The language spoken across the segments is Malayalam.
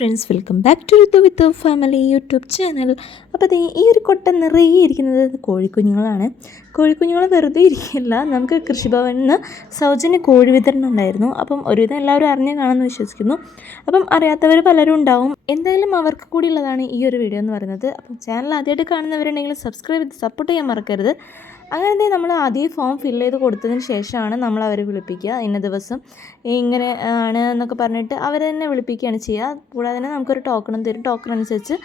Friends welcome back to Ritu with family YouTube channel അപ്പോൾ ഈ ഒരു കൊട്ട നിറയെ ഇരിക്കുന്നത് കോഴിക്കുഞ്ഞുങ്ങളാണ്. കോഴിക്കുഞ്ഞുങ്ങൾ വെറുതെ ഇരിക്കില്ല. നമുക്ക് കൃഷിഭവനിൽ നിന്ന് സൗജന്യ കോഴി വിതരണം ഉണ്ടായിരുന്നു. അപ്പം ഒരുവിധം എല്ലാവരും അറിഞ്ഞു കാണുമെന്ന് വിശ്വസിക്കുന്നു. അപ്പം അറിയാത്തവർ പലരും ഉണ്ടാവും. എന്തായാലും അവർക്ക് കൂടിയുള്ളതാണ് ഈ ഒരു വീഡിയോ എന്ന് പറയുന്നത്. അപ്പം ചാനൽ ആദ്യമായിട്ട് കാണുന്നവരുണ്ടെങ്കിൽ സബ്സ്ക്രൈബ് ചെയ്ത് സപ്പോർട്ട് ചെയ്യാൻ മറക്കരുത്. അങ്ങനെ നമ്മൾ ആദ്യം ഫോം ഫിൽ ചെയ്ത് കൊടുത്തതിന് ശേഷമാണ് നമ്മൾ അവരെ വിളിപ്പിക്കുക ഇന്ന ദിവസം. ഇങ്ങനെ ആണ് എന്നൊക്കെ പറഞ്ഞിട്ട് അവർ തന്നെ വിളിപ്പിക്കുകയാണ് ചെയ്യുക. കൂടാതെ തന്നെ നമുക്കൊരു ടോക്കണും തരും. ടോക്കൺ അനുസരിച്ച്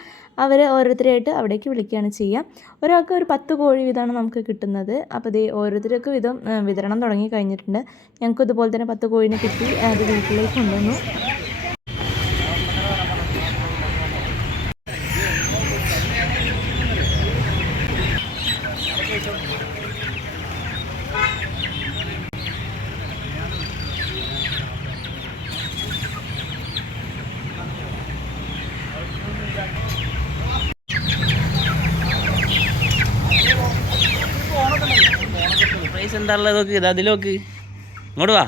അവർ ഓരോരുത്തരായിട്ട് അവിടേക്ക് വിളിക്കുകയാണ് ചെയ്യുക. ഒരാൾക്ക് ഒരു പത്ത് കോഴി വീതമാണ് നമുക്ക് കിട്ടുന്നത്. അപ്പോൾ ഇത് ഓരോരുത്തർക്ക് വിധം വിതരണം തുടങ്ങി കഴിഞ്ഞിട്ടുണ്ട്. ഞങ്ങൾക്ക് ഇതുപോലെ തന്നെ പത്ത് കോഴിനെ കിട്ടി അത് വീട്ടിലേക്ക് കൊണ്ടുവന്നു. പ്രൈസ് എന്താ ഉള്ളത് നോക്ക് ഇത് അതിലോക്ക് ഇങ്ങോട്ട് വാ.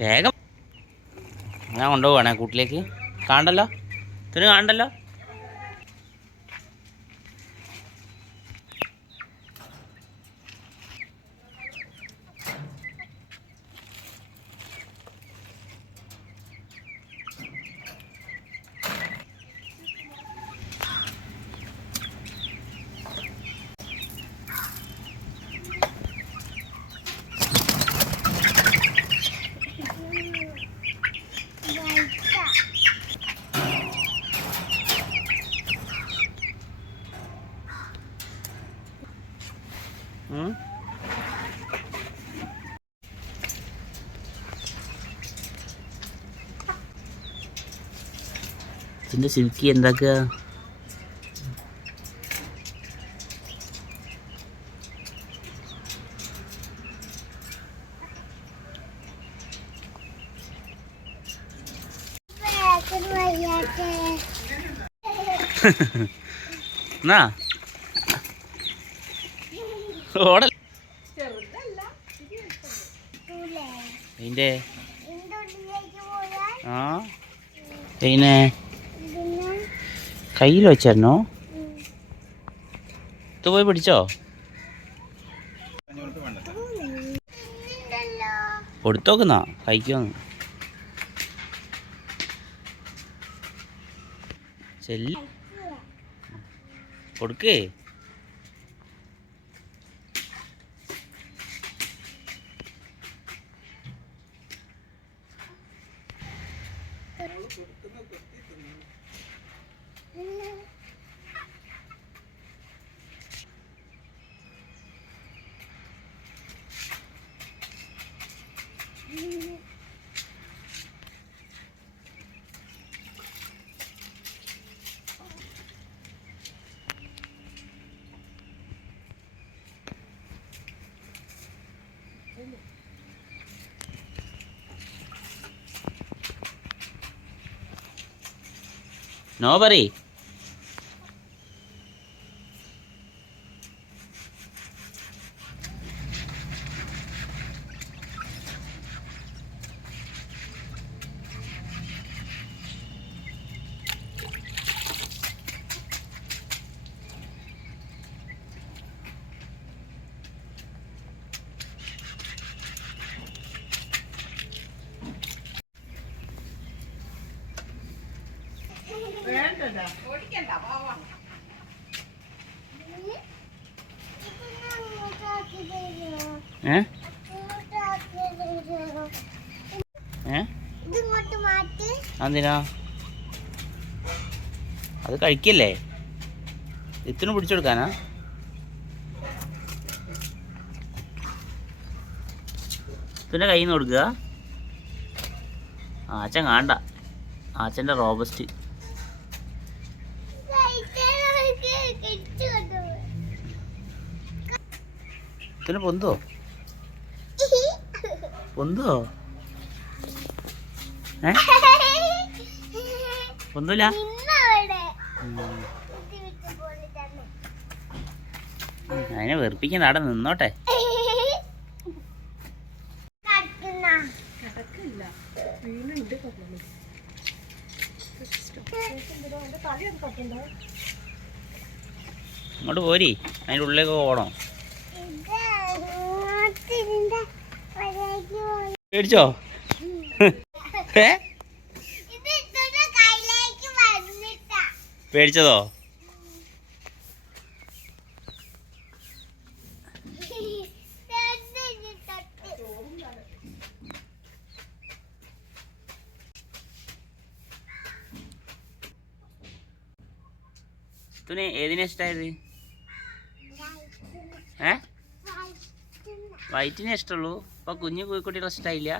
വേഗം. ഞാൻ കൊണ്ടുപോവാണേ കൂട്ടിലേക്ക്. കാണണ്ടല്ലോ? ഇതിന് കാണണ്ടല്ലോ? ഇതിന്റെ സിൽക്കി എന്താക്കുക എന്നാ ഓടൽ. അതിന്റെ ആ. പിന്നെ കയ്യിൽ വെച്ചായിരുന്നോ? ഇത് പോയി പിടിച്ചോ? കൊടുത്തോക്കുന്ന കഴിക്കുമെന്ന് ചെല്ലി. കൊടുക്കേ. Nobody. നോ പറയ് ഏ? ഏ? എന്തിനാ അത് കഴിക്കല്ലേ? ഇത്തിനും പിടിച്ചെടുക്കാനാ കൊടുക്കാനാ? കയ്യിൽ നിന്ന് കൊടുക്കുക. ആച്ചൻ കാണണ്ട അച്ഛന്റെ റോബസ്റ്റ്. പിന്നെ പൊന്തോ? പൊന്തോ? ഏ? പൊന്തൂല. അതിനെ വെറുപ്പിക്കുന്ന അവിടെ നിന്നോട്ടെ. അങ്ങോട്ട് പോരി. അതിന്റെ ഉള്ളിലേക്ക് പോകണോ ഇത് ഇങ്ങോട്ട് ഇതിന്റെ വഴിയേക്ക് പോയി. പേടിച്ചോ? ഏ? പേടിച്ചതോ. തുനെ ഏതിനാ ഇഷ്ടമായത് ഏ? വൈറ്റിനെ ഇഷ്ടമുള്ളൂ. അപ്പൊ കുഞ്ഞു കോഴിക്കുട്ടികളെ ഇഷ്ടമായില്ല